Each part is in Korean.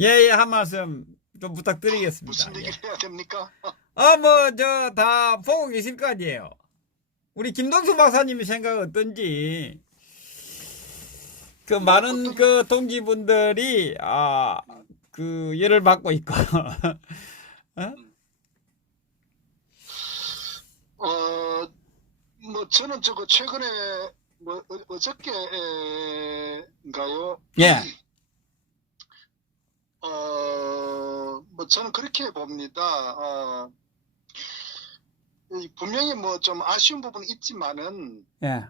예, 예, 한 말씀 좀 부탁드리겠습니다. 무슨 예. 얘기를 해야 됩니까? 다 보고 계실 거 아니에요. 우리 김동수 박사님의 생각 어떤지, 그 뭐 많은 어떤 그 동기분들이, 음, 열을 받고 있고, 어? 음. 어, 뭐 저는 저거 최근에 뭐 어저께인가요? 예, 뭐 저는 그렇게 봅니다. 분명히 뭐 좀 아쉬운 부분이 있지만은 예.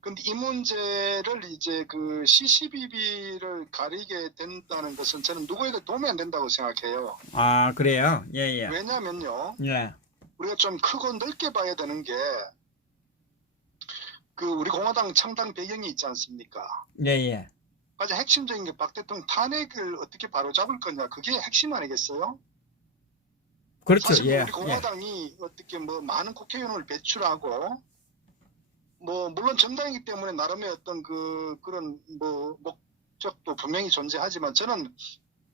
근데 이 문제를 이제 그 CCBB를 가리게 된다는 것은 저는 누구에게 도움이 안 된다고 생각해요. 아, 그래요? 예, 예. 왜냐면요, 예, 우리가 좀 크고 넓게 봐야 되는 게 그 우리 공화당 창당 배경이 있지 않습니까? 예, 예. 가장 핵심적인 게 박 대통령 탄핵을 어떻게 바로잡을 거냐, 그게 핵심 아니겠어요? 그렇죠. 사실 뭐 예, 우리 예. 공화당이 어떻게 뭐 많은 국회의원을 배출하고 뭐 물론 정당이기 때문에 나름의 어떤 그런 뭐 목적도 분명히 존재하지만 저는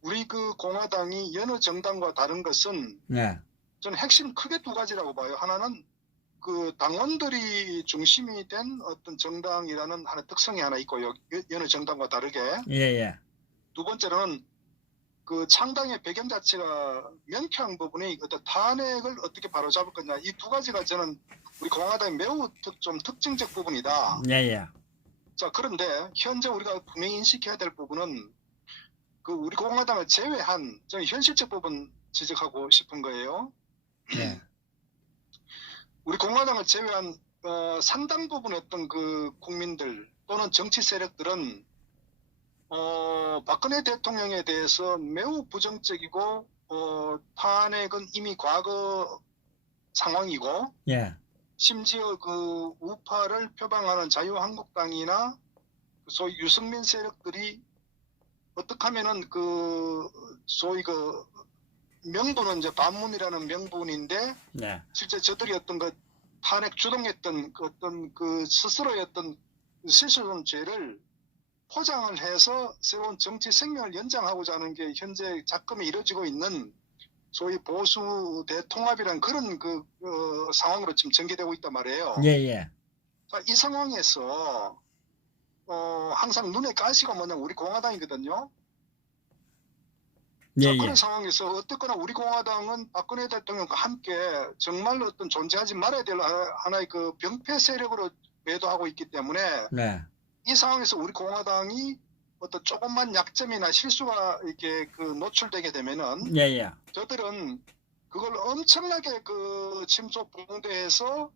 우리 그 공화당이 여느 정당과 다른 것은 예. 저는 핵심 크게 두 가지라고 봐요. 하나는 그 당원들이 중심이 된 어떤 정당이라는 하나 특성이 하나 있고요. 여느 정당과 다르게. 예, 예. 두 번째로는 그 창당의 배경 자체가 명쾌한 부분이 어떤 탄핵을 어떻게 바로잡을 거냐. 이 두 가지가 저는 우리 공화당의 매우 좀 특징적 부분이다. 예, 예. 자, 그런데 현재 우리가 분명히 인식해야 될 부분은 그 우리 공화당을 제외한 저는 현실적 부분 지적하고 싶은 거예요. 예. 우리 공화당을 제외한 상당 부분의 어떤 그 국민들 또는 정치 세력들은 박근혜 대통령에 대해서 매우 부정적이고 탄핵은 이미 과거 상황이고 예. 심지어 그 우파를 표방하는 자유한국당이나 소위 유승민 세력들이 어떻게 하면은 그 소위 그 명분은 이제 반문이라는 명분인데 예. 실제 저들이 어떤 그 탄핵 주동했던 그 어떤 그 스스로의 어떤 실수론 죄를 포장을 해서 새로운 정치 생명을 연장하고자 하는 게 현재 작금이 이루어지고 있는 소위 보수 대통합이라는 그런 상황으로 지금 전개되고 있단 말이에요. 예, 예. 자, 이 상황에서 항상 눈에 가시가 뭐냐 우리 공화당이거든요. 예, 자, 그런 예. 상황에서 어쨌거나 우리 공화당은 박근혜 대통령과 함께 정말 어떤 존재하지 말아야 될 하나의 그 병폐 세력으로 매도하고 있기 때문에 네. 이 상황에서 우리 공화당이 어떤 조금만 약점이나 실수가 이렇게 그 노출되게 되면은 예, 예. 저들은 그걸 엄청나게 그 침소 봉대해서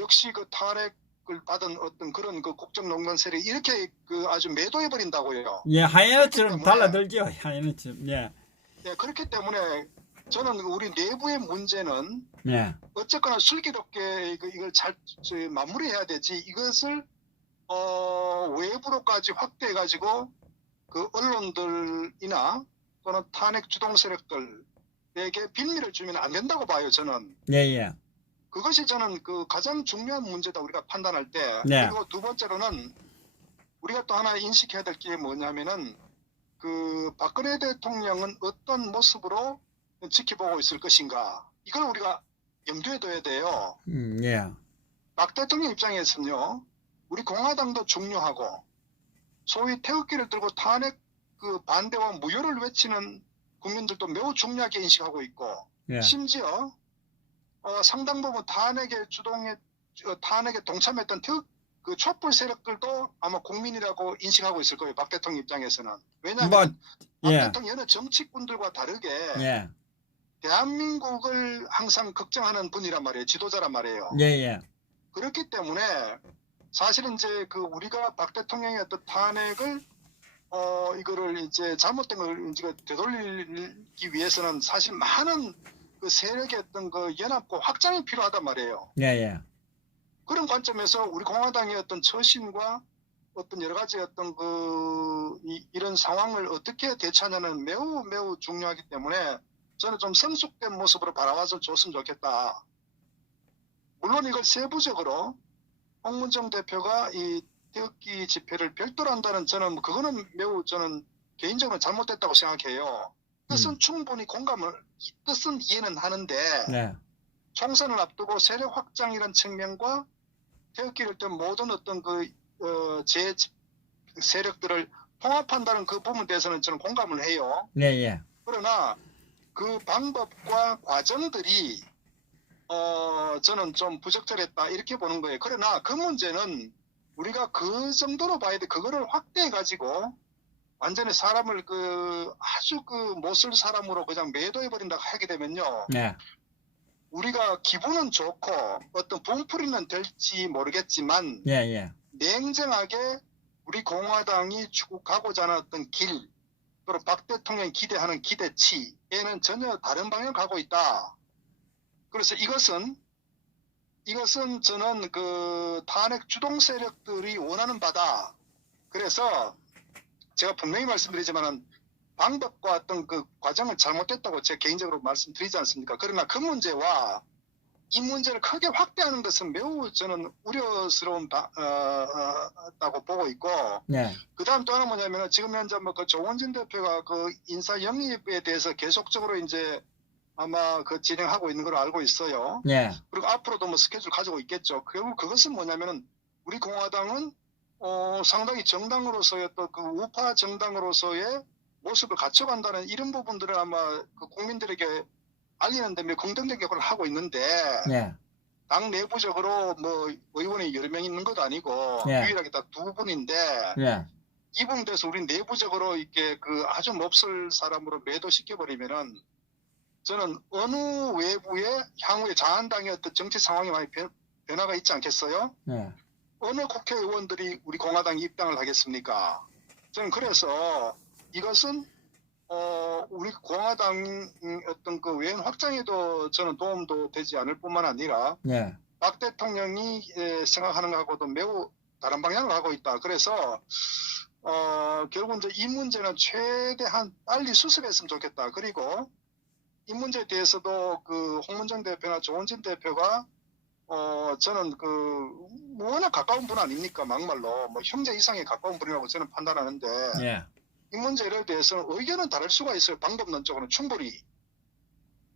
역시 그 탄핵을 받은 어떤 그런 그 국정농단 세력 이렇게 그 아주 매도해 버린다고요. 예, 그렇기 하이에나처럼 때문에 달라들죠. 하이에나처럼. 예. 예, 그렇기 때문에 저는 우리 내부의 문제는 예. 어쨌거나 슬기롭게 이걸 잘 마무리해야 되지 이것을 외부로까지 확대해 가지고 그 언론들이나 또는 탄핵 주동 세력들에게 빈미를 주면 안 된다고 봐요. 저는 예, 예. 그것이 저는 그 가장 중요한 문제다 우리가 판단할 때. 네. 그리고 두 번째로는 우리가 또 하나 인식해야 될 게 뭐냐면은 그 박근혜 대통령은 어떤 모습으로 지켜보고 있을 것인가. 이걸 우리가 염두에 둬야 돼요. 예. 박 대통령 입장에서는요. 우리 공화당도 중요하고 소위 태극기를 들고 탄핵 그 반대와 무효를 외치는 국민들도 매우 중요하게 인식하고 있고 예. 심지어 상당 부분 탄핵에 동참했던 그 촛불 세력들도 아마 국민이라고 인식하고 있을 거예요. 박 대통령 입장에서는. 뭐, 왜냐하면 박 예. 대통령은 정치꾼들과 다르게 예. 대한민국을 항상 걱정하는 분이란 말이에요. 지도자란 말이에요. 예, 예. 그렇기 때문에 사실은 이제 그 우리가 박 대통령의 어떤 탄핵을 이거를 이제 잘못된 걸 이제 되돌리기 위해서는 사실 많은 그 세력의 어떤 그 연합과 확장이 필요하단 말이에요. 예, 예. 그런 관점에서 우리 공화당의 어떤 처신과 어떤 여러 가지 어떤 이런 상황을 어떻게 대처하냐는 매우 매우 중요하기 때문에 저는 좀 성숙된 모습으로 바라봐서 줬으면 좋겠다. 물론 이걸 세부적으로 홍문정 대표가 이 태극기 집회를 별도로 한다는 저는 그거는 매우 저는 개인적으로 잘못됐다고 생각해요. 뜻은 충분히 뜻은 이해는 하는데 네. 총선을 앞두고 세력 확장이라는 측면과 태극기를 든 모든 어떤 제 세력들을 통합한다는 그 부분에 대해서는 저는 공감을 해요. 네, 예. 그러나 그 방법과 과정들이 저는 좀 부적절했다 이렇게 보는 거예요. 그러나 그 문제는 우리가 그 정도로 봐야 돼. 그거를 확대해 가지고 완전히 사람을 아주 못쓸 사람으로 그냥 매도해 버린다고 하게 되면요. 네. 우리가 기분은 좋고 어떤 분풀이는 될지 모르겠지만 예, 예. 냉정하게 우리 공화당이 추구하고자 하는 어떤 길, 또는 박 대통령이 기대하는 기대치에는 전혀 다른 방향을 가고 있다. 그래서 이것은 저는 탄핵 주동 세력들이 원하는 바다. 그래서 제가 분명히 말씀드리지만은 방법과 어떤 그 과정은 잘못됐다고 제가 개인적으로 말씀드리지 않습니까? 그러나 그 문제와 이 문제를 크게 확대하는 것은 매우 저는 우려스러운 다고 보고 있고, 네. 그다음 또 하나 뭐냐면은 지금 현재 조원진 대표가 인사 영입에 대해서 계속적으로 이제 아마 진행하고 있는 걸 알고 있어요. 네. 그리고 앞으로도 스케줄 가지고 있겠죠. 결국 그것은 뭐냐면은 우리 공화당은 상당히 정당으로서의 또 우파 정당으로서의 모습을 갖춰간다는 이런 부분들을 아마 국민들에게 알리는 데 긍정적인 역할을 하고 있는데, 네. 당 내부적으로 의원이 여러 명 있는 것도 아니고 네. 유일하게 딱 두 분인데, 네. 이 부분에 대해서 우리 내부적으로 이렇게 아주 몹쓸 사람으로 매도시켜 버리면은 저는 어느 외부의 향후에 자한당의 어떤 정치 상황이 많이 변화가 있지 않겠어요? 네. 어느 국회의원들이 우리 공화당 입당을 하겠습니까? 저는 그래서 이것은 우리 공화당 어떤 외연 확장에도 저는 도움도 되지 않을 뿐만 아니라 네. 박 대통령이 생각하는 것하고도 매우 다른 방향을 가고 있다. 그래서 결국 이제 이 문제는 최대한 빨리 수습했으면 좋겠다. 그리고 이 문제에 대해서도 홍문정 대표나 조원진 대표가 저는 워낙 가까운 분 아닙니까? 막말로 형제 이상에 가까운 분이라고 저는 판단하는데, 네. 이 문제에 대해서는 의견은 다를 수가 있어요. 방법론적으로는 충분히.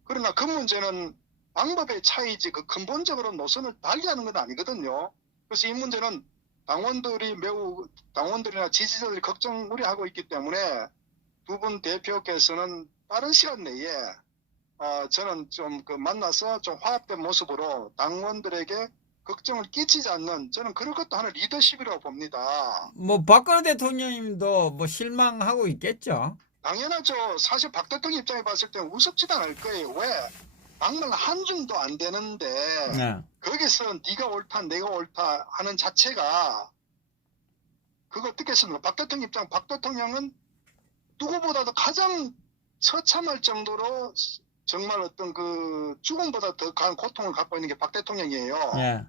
그러나 그 문제는 방법의 차이지 근본적으로 노선을 달리하는 건 아니거든요. 그래서 이 문제는 당원들이나 지지자들이 걱정 우려하고 있기 때문에 두 분 대표께서는 빠른 시간 내에 저는 좀 만나서 좀 화합된 모습으로 당원들에게 걱정을 끼치지 않는, 저는 그런 것도 하나의 리더십이라고 봅니다. 박근혜 대통령님도 실망하고 있겠죠. 당연하죠. 사실 박 대통령 입장에 봤을 때는 우습지도 않을 거예요. 왜? 막말 한 줌도 안 되는데 네. 거기서 네가 옳다 내가 옳다 하는 자체가 그거 어떻겠습니까? 박 대통령은 누구보다도 가장 처참할 정도로 정말 어떤 죽음보다 더 강한 고통을 갖고 있는 게 박 대통령이에요. 네.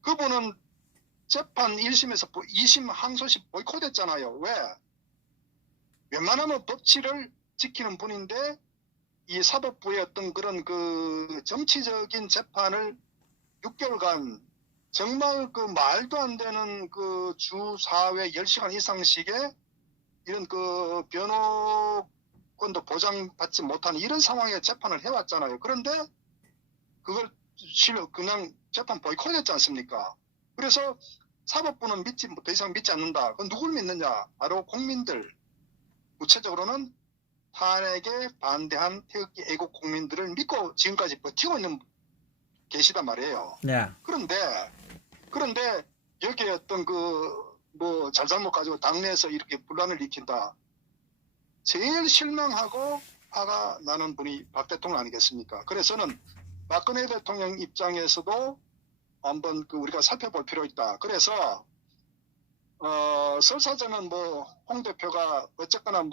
그분은 재판 1심에서 2심 항소심 보이콧했잖아요. 왜? 웬만하면 법치를 지키는 분인데 이 사법부의 어떤 그런 정치적인 재판을 6개월간 정말 말도 안 되는 주 4회 10시간 이상씩의 이런 변호권도 보장받지 못하는 이런 상황에 재판을 해왔잖아요. 그런데 그걸 그냥 재판 보이콧했지 않습니까? 그래서 사법부는 더 이상 믿지 않는다. 그건 누굴 믿느냐? 바로 국민들. 구체적으로는 탄핵에 반대한 태극기 애국 국민들을 믿고 지금까지 버티고 있는 계시단 말이에요. 네. 그런데 여기에 어떤 잘잘못 가지고 당내에서 이렇게 분란을 일으킨다. 제일 실망하고 화가 나는 분이 박 대통령 아니겠습니까? 그래서 저는 박근혜 대통령 입장에서도 한번 우리가 살펴볼 필요 있다. 그래서 설사저는 홍 대표가 어쨌거나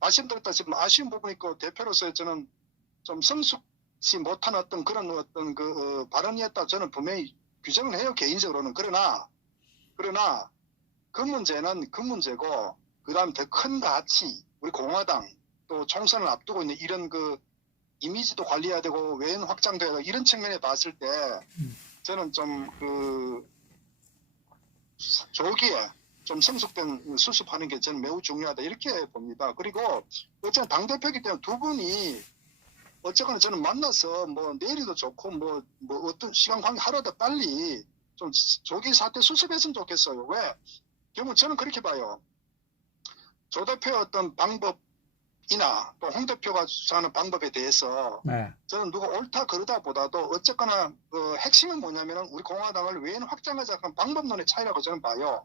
말씀드렸다 지금 아쉬운 부분이 있고 대표로서 저는 좀 성숙지 못한 어떤 그런 어떤 발언이었다 저는 분명히 규정을 해요. 개인적으로는. 그러나 그 문제는 그 문제고, 그 다음 더 큰 가치, 우리 공화당 또 총선을 앞두고 있는 이런 이미지도 관리해야 되고 외연 확장도 해야 되고 이런 측면에 봤을 때 저는 좀 조기에 좀 성숙된 수습하는 게 저는 매우 중요하다 이렇게 봅니다. 그리고 어쨌든 당대표이기 때문에 두 분이 어쨌거나 저는 만나서 뭐 내일도 좋고 뭐 어떤 시간 관계 하루라도 빨리 좀 조기 사태 수습했으면 좋겠어요. 왜? 결국 저는 그렇게 봐요. 조 대표의 어떤 방법이나 또 홍 대표가 주장하는 방법에 대해서 네. 저는 누가 옳다 그러다 보다도 어쨌거나 핵심은 뭐냐면은 우리 공화당을 외인 확장하자 하는 방법론의 차이라고 저는 봐요.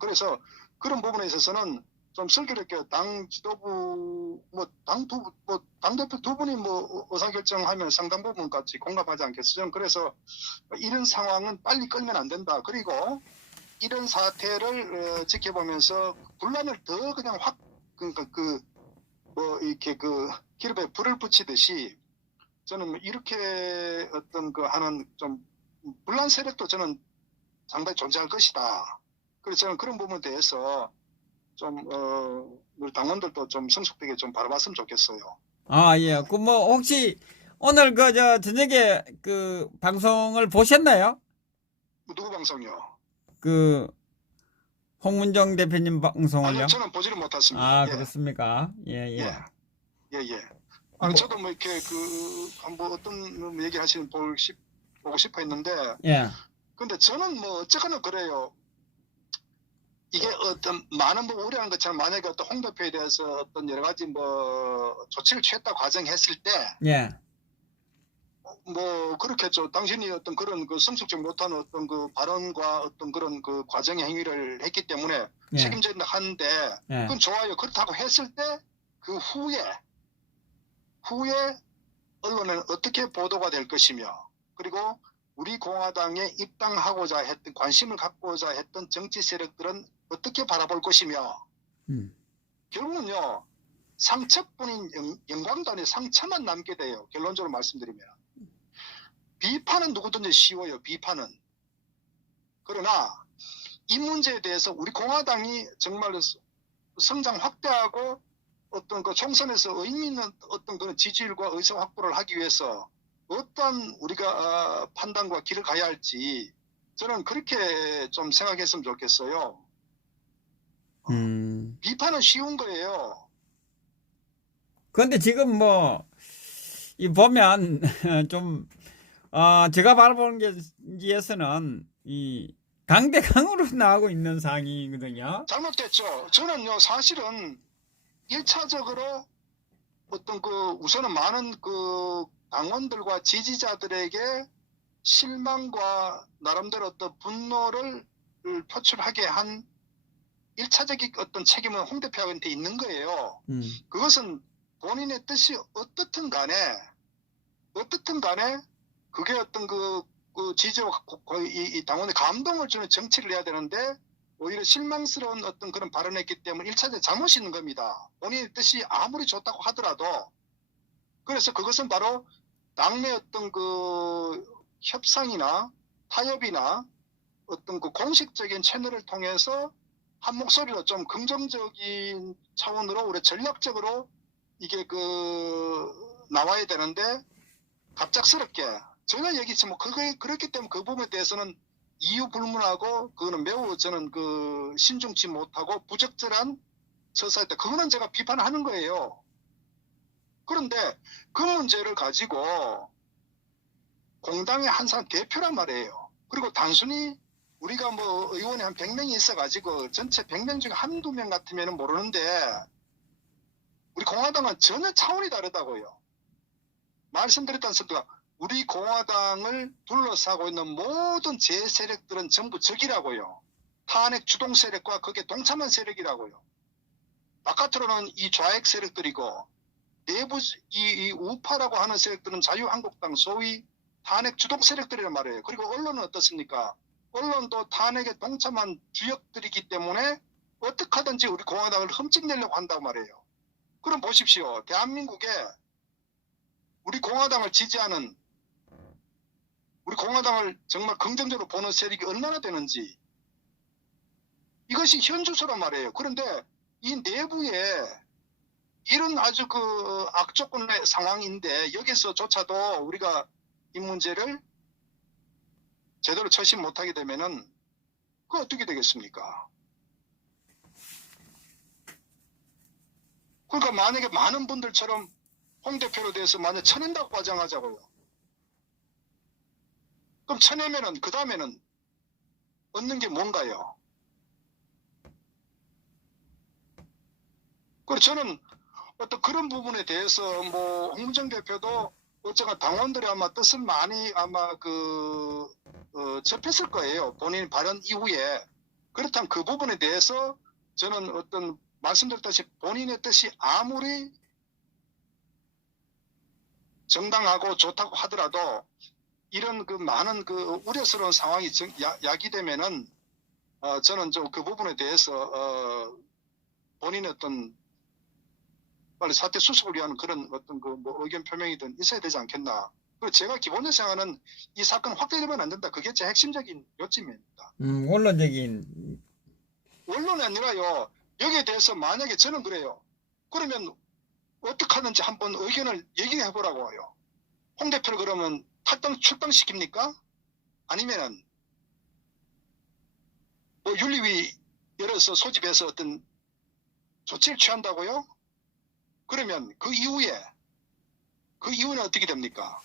그래서 그런 부분에 있어서는 좀 슬기롭게 당 지도부 당대표 두 분이 뭐 의사결정하면 상당 부분 같이 공감하지 않겠어요. 저는 그래서 이런 상황은 빨리 끌면 안 된다. 그리고 이런 사태를 지켜보면서 분란을 더 그냥 확 그러니까 이렇게 기름에 불을 붙이듯이 저는 이렇게 어떤 하는 좀 분란 세력도 저는 상당히 존재할 것이다. 그래서 저는 그런 부분에 대해서 좀 우리 당원들도 좀 성숙되게 좀 바라봤으면 좋겠어요. 아, 예. 그 뭐 혹시 오늘 저녁에 그 방송을 보셨나요? 누구 방송이요? 그 홍문정 대표님 방송을요? 아니요, 저는 보지를 못했습니다. 아, 예. 그렇습니까? 예, 예. 예. 예. 아니, 저도 뭐 이렇게 한번 어떤 얘기 하시는 보고 싶어 했는데, 예. 근데 저는 뭐 어쨌거나 그래요. 이게 어떤 많은 뭐 우려하는 것처럼 만약에 어떤 홍 대표에 대해서 어떤 여러 가지 뭐 조치를 취했다 과정했을 때, 예. 뭐 그렇겠죠. 당신이 어떤 그런 성숙적 못한 어떤 발언과 어떤 그런 과정의 행위를 했기 때문에 예. 책임진다 하는데, 예. 그건 좋아요. 그렇다고 했을 때 그 후에 언론에는 어떻게 보도가 될 것이며, 그리고 우리 공화당에 입당하고자 했던 관심을 갖고자 했던 정치 세력들은 어떻게 바라볼 것이며, 결국은요 상처뿐인 영광도 아니라 상처만 남게 돼요. 결론적으로 말씀드리면 비판은 누구든지 쉬워요. 비판은. 그러나 이 문제에 대해서 우리 공화당이 정말로 성장 확대하고 어떤 총선에서 의미 있는 어떤 그런 지지율과 의석 확보를 하기 위해서 어떤 우리가 판단과 길을 가야 할지 저는 그렇게 좀 생각했으면 좋겠어요. 비판은 쉬운 거예요. 그런데 지금 이 보면 좀 제가 바라보는 게에서는 이 강대강으로 나오고 있는 상황이거든요. 잘못됐죠. 저는요 사실은 1차적으로 어떤 우선은 많은 당원들과 지지자들에게 실망과 나름대로 어떤 분노를 표출하게 한 1차적인 어떤 책임은 홍 대표한테 있는 거예요. 그것은 본인의 뜻이 어떻든 간에 그게 어떤 지지와 이 당원의 감동을 주는 정치를 해야 되는데 오히려 실망스러운 어떤 그런 발언을 했기 때문에 1차적인 잘못이 있는 겁니다. 본인의 뜻이 아무리 좋다고 하더라도. 그래서 그것은 바로 당내 어떤 협상이나 타협이나 어떤 공식적인 채널을 통해서 한 목소리로 좀 긍정적인 차원으로 우리 전략적으로 이게 나와야 되는데 갑작스럽게 전혀 얘기치 그렇기 때문에 그 부분에 대해서는 이유 불문하고 그거는 매우 저는 신중치 못하고 부적절한 처사였다. 그거는 제가 비판을 하는 거예요. 그런데 그 문제를 가지고 공당의 한 사람 대표란 말이에요. 그리고 단순히 우리가 의원이 한 100명이 있어가지고 전체 100명 중에 한두 명 같으면 모르는데 우리 공화당은 전혀 차원이 다르다고요. 말씀드렸던 것과 우리 공화당을 둘러싸고 있는 모든 제세력들은 전부 적이라고요. 탄핵 주동 세력과 거기에 동참한 세력이라고요. 바깥으로는 이 좌익 세력들이고 내부 이 우파라고 하는 세력들은 자유한국당 소위 탄핵 주동 세력들이란 말이에요. 그리고 언론은 어떻습니까? 언론도 탄핵에 동참한 주역들이기 때문에 어떻게 하든지 우리 공화당을 흠집내려고 한단 말이에요. 그럼 보십시오. 대한민국에 우리 공화당을 지지하는 우리 공화당을 정말 긍정적으로 보는 세력이 얼마나 되는지 이것이 현주소란 말이에요. 그런데 이 내부에 이런 아주 악조건의 상황인데 여기서조차도 우리가 이 문제를 제대로 처신 못하게 되면은 그거 어떻게 되겠습니까? 그러니까 만약에 많은 분들처럼 홍 대표로 대해서 만약 쳐낸다고 가정하자고요. 그럼 쳐내면은 그 다음에는 얻는 게 뭔가요? 그리고 저는 어떤 그런 부분에 대해서 뭐 홍문정 대표도 어쨌든 당원들이 아마 뜻을 많이 아마 접했을 거예요. 본인 발언 이후에. 그렇다면 그 부분에 대해서 저는 어떤 말씀드렸다시피 본인의 뜻이 아무리 정당하고 좋다고 하더라도 이런 그 많은 그 우려스러운 상황이 야기되면은 저는 좀 그 부분에 대해서 본인의 어떤 빨리 사태 수습을 위한 그런 어떤 그 뭐 의견 표명이든 있어야 되지 않겠나. 그리고 제가 기본적으로 생각하는 이 사건 확대되면 안 된다. 그게 제 핵심적인 요점입니다. 원론적인. 원론이 아니라요. 여기에 대해서 만약에 저는 그래요. 그러면 어떻게 하는지 한번 의견을 얘기해 보라고 해요. 홍 대표를 그러면 출당시킵니까? 아니면은 뭐 윤리위 열어서 소집해서 어떤 조치를 취한다고요? 그러면 그 이후는 어떻게 됩니까?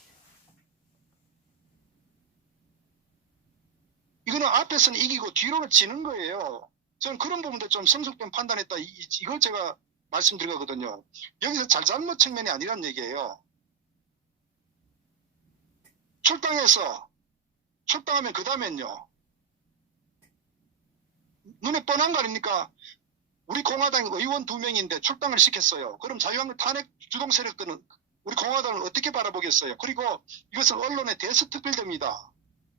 이거는 앞에서는 이기고 뒤로는 지는 거예요. 저는 그런 부분도 좀 성숙된 판단했다. 이걸 제가 말씀드리거든요. 여기서 잘잘못 측면이 아니란 얘기예요. 출당하면 그 다음엔요. 눈에 뻔한 거 아닙니까? 우리 공화당 의원 2명인데 출당을 시켰어요. 그럼 자유한국당 탄핵 주동 세력들은 우리 공화당을 어떻게 바라보겠어요? 그리고 이것은 언론에 대서특필됩니다.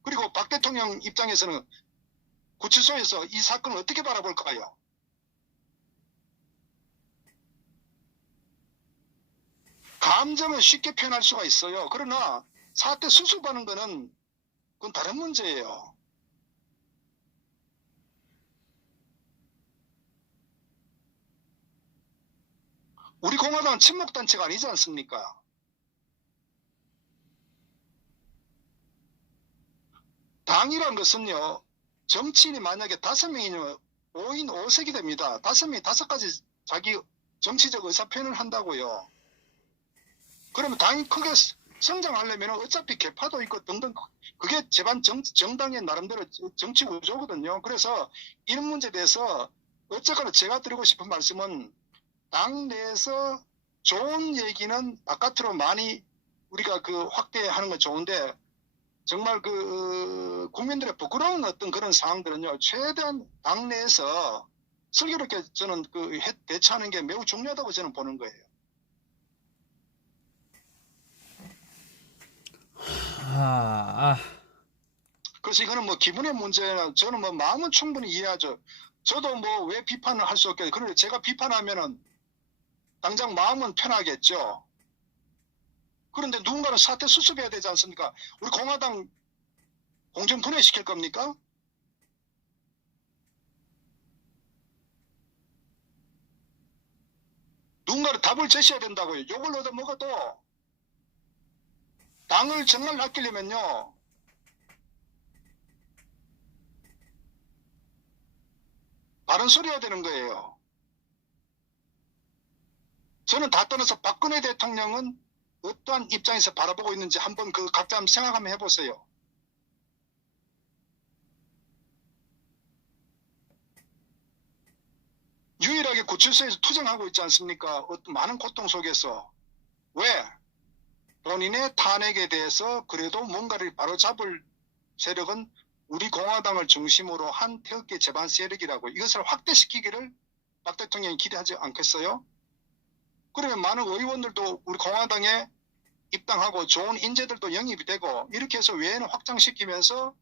그리고 박 대통령 입장에서는 구치소에서 이 사건을 어떻게 바라볼까요? 감정은 쉽게 표현할 수가 있어요. 그러나 사태 수습하는 거는 그건 다른 문제예요. 우리 공화당은 친목단체가 아니지 않습니까? 당이란 것은요, 정치인이 만약에 5명이면 5인 5색이 됩니다. 5명이 5가지 자기 정치적 의사표현을 한다고요. 그러면 당이 크게 성장하려면 어차피 개파도 있고 등등, 그게 제반 정당의 나름대로 정치 구조거든요. 그래서 이런 문제에 대해서 어쨌거나 제가 드리고 싶은 말씀은 당 내에서 좋은 얘기는 바깥으로 많이 우리가 확대하는 건 좋은데 정말 국민들의 부끄러운 어떤 그런 상황들은요, 최대한 당 내에서 슬기롭게 저는 대처하는 게 매우 중요하다고 저는 보는 거예요. 그래서 이거는 뭐 기분의 문제나 저는 뭐 마음은 충분히 이해하죠. 저도 뭐 왜 비판을 할 수 없겠어요. 그런데 제가 비판하면은 당장 마음은 편하겠죠. 그런데 누군가는 사태 수습해야 되지 않습니까? 우리 공화당 공정 분해시킬 겁니까? 누군가는 답을 제시해야 된다고요. 욕을 얻어먹어도 당을 정말 아끼려면요. 바른 소리 해야 되는 거예요. 저는 다 떠나서 박근혜 대통령은 어떠한 입장에서 바라보고 있는지 한번 각자 한번 생각 한번 해보세요. 유일하게 구치소에서 투쟁하고 있지 않습니까? 어떤 많은 고통 속에서. 왜? 본인의 탄핵에 대해서 그래도 뭔가를 바로잡을 세력은 우리 공화당을 중심으로 한 태극기 재반 세력이라고 이것을 확대시키기를 박 대통령이 기대하지 않겠어요? 그러면 많은 의원들도 우리 공화당에 입당하고 좋은 인재들도 영입이 되고 이렇게 해서 외에는 확장시키면서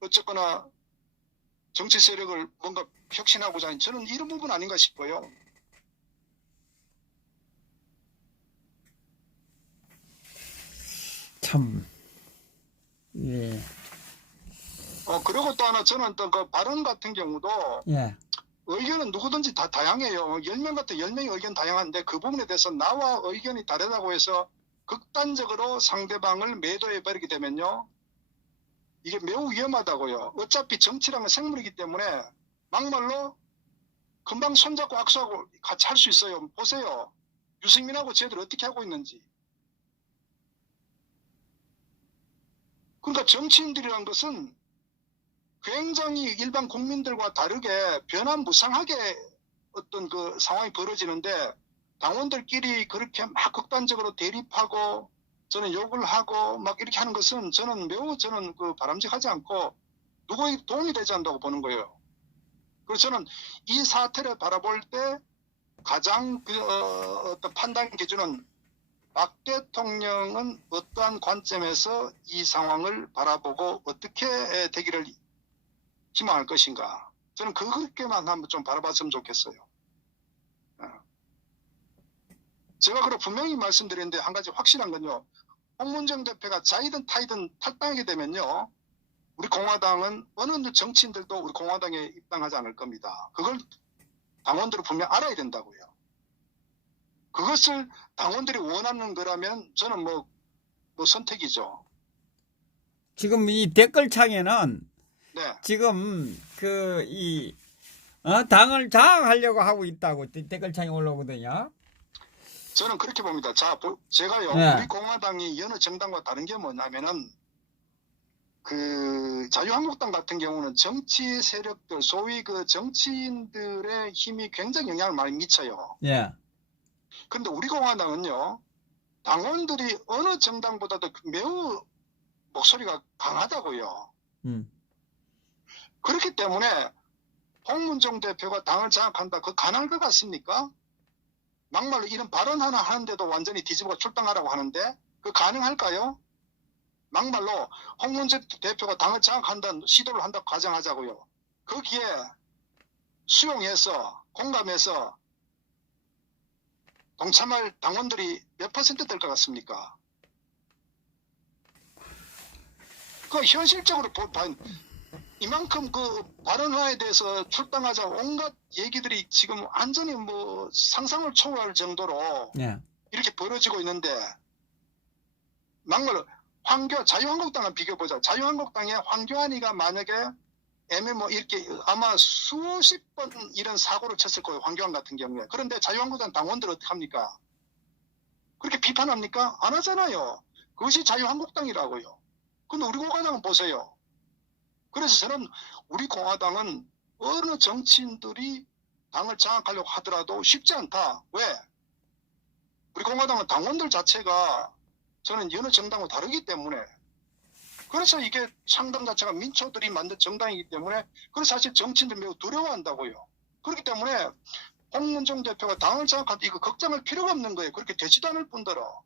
어쨌거나 정치 세력을 뭔가 혁신하고자 하는 저는 이런 부분 아닌가 싶어요. 참, 예. 그리고 또 하나 저는 또 발언 같은 경우도 예. 의견은 누구든지 다 다양해요. 10명 같은 10명의 의견 다양한데 그 부분에 대해서 나와 의견이 다르다고 해서 극단적으로 상대방을 매도해버리게 되면요. 이게 매우 위험하다고요. 어차피 정치라는 생물이기 때문에 막말로 금방 손잡고 악수하고 같이 할 수 있어요. 보세요. 유승민하고 쟤들 어떻게 하고 있는지. 그러니까 정치인들이란 것은 굉장히 일반 국민들과 다르게 변화무쌍하게 어떤 그 상황이 벌어지는데 당원들끼리 그렇게 막 극단적으로 대립하고 저는 욕을 하고 막 이렇게 하는 것은 저는 매우 그 바람직하지 않고 누구에게 도움이 되지 않는다고 보는 거예요. 그래서 저는 이 사태를 바라볼 때 가장 어떤 판단 기준은 박 대통령은 어떠한 관점에서 이 상황을 바라보고 어떻게 되기를 희망할 것인가. 저는 그렇게만 한번 좀 바라봤으면 좋겠어요. 제가 그럼 분명히 말씀드렸는데 한 가지 확실한 건요. 홍문정 대표가 자이든 타이든 탈당하게 되면요. 우리 공화당은 어느 정치인들도 우리 공화당에 입당하지 않을 겁니다. 그걸 당원들은 분명 알아야 된다고요. 그것을 당원들이 원하는 거라면 저는 뭐 선택이죠. 지금 이 댓글창에는 네. 지금 당을 장악하려고 하고 있다고 댓글창에 올라오거든요. 저는 그렇게 봅니다. 자, 제가요. 네. 우리 공화당이 여느 정당과 다른 게 뭐냐면은 그 자유한국당 같은 경우는 정치 세력들, 소위 그 정치인들의 힘이 굉장히 영향을 많이 미쳐요. 예. 근데 우리 공화당은요. 당원들이 어느 정당보다도 매우 목소리가 강하다고요. 그렇기 때문에 홍문종 대표가 당을 장악한다. 그거 가능할 것 같습니까? 막말로 이런 발언 하나 하는데도 완전히 뒤집어 출당하라고 하는데 그 가능할까요? 막말로 홍문종 대표가 당을 장악한다는 시도를 한다고 가정하자고요. 거기에 수용해서 공감해서 동참할 당원들이 몇 퍼센트 될 것 같습니까? 그 현실적으로 이만큼 그 발언화에 대해서 출당하자 온갖 얘기들이 지금 완전히 뭐 상상을 초월할 정도로 예. 이렇게 벌어지고 있는데 막말로 자유한국당을 비교보자. 자유한국당의 황교안이가 만약에 뭐 이렇게 아마 수십 번 이런 사고를 쳤을 거예요. 황교안 같은 경우에. 그런데 자유한국당 당원들 어떻게 합니까? 그렇게 비판합니까? 안 하잖아요. 그것이 자유한국당이라고요. 근데 우리 공화당은 보세요. 그래서 저는 우리 공화당은 어느 정치인들이 당을 장악하려고 하더라도 쉽지 않다. 왜? 우리 공화당은 당원들 자체가 저는 여느 정당과 다르기 때문에 그래서 이게 창당 자체가 민초들이 만든 정당이기 때문에 그래서 사실 정치인들 매우 두려워한다고요. 그렇기 때문에 홍문종 대표가 당을 장악한다 이거 걱정할 필요가 없는 거예요. 그렇게 되지도 않을 뿐더러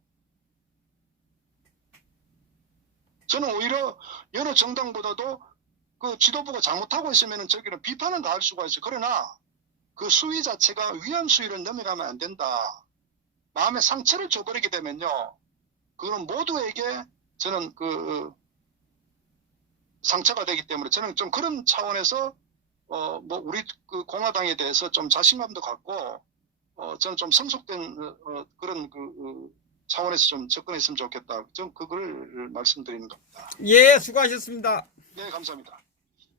저는 오히려 여느 정당보다도 그 지도부가 잘못하고 있으면 저기는 비판은 다 할 수가 있어요. 그러나 그 수위 자체가 위험 수위를 넘어가면 안 된다. 마음의 상처를 줘버리게 되면요. 그건 모두에게 저는 그 상처가 되기 때문에 저는 좀 그런 차원에서 뭐 우리 그 공화당에 대해서 좀 자신감도 갖고 저는 좀 성숙된 그런 그 차원에서 좀 접근했으면 좋겠다. 좀 그걸 말씀드리는 겁니다. 예, 수고하셨습니다. 네, 감사합니다.